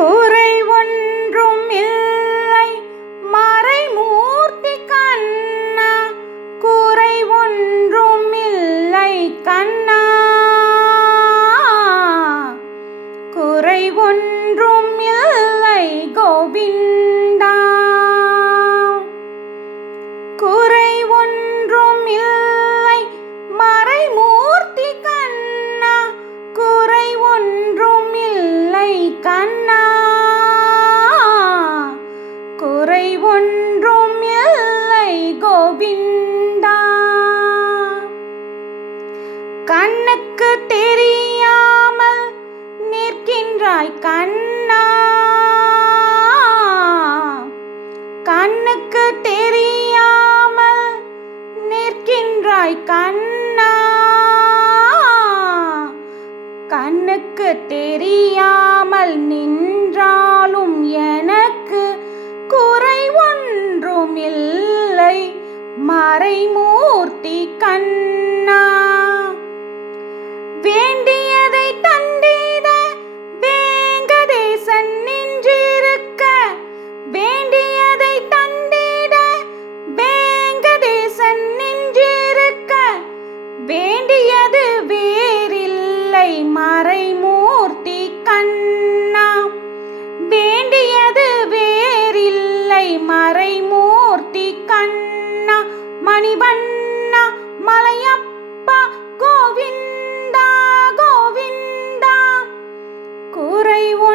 குறை ஒன்றும் இல்லை. மறைமூர்த்தி கண்ணா குறை ஒன்றும் இல்லை. கண்ணா கண்ணுக்கு தெரியாமல் நிற்கின்றாய் கண்ணா. கண்ணுக்கு தெரியாமல் நிற்கின்றாய் கண்ணா. கண்ணுக்கு தெரியாமல் நின்றாலும் எனக்கு குறை ஒன்றும் இல்லை. மறைமூர்த்தி கண்ணா வேண்டியது வேறில்லை. மறைமூர்த்தி கண்ணா வேண்டியது வேறில்லை. மறைமூர்த்தி கண்ணா மணிவண்ணா மலையப்பா கோவிந்தா கோவிந்தா. குறைவு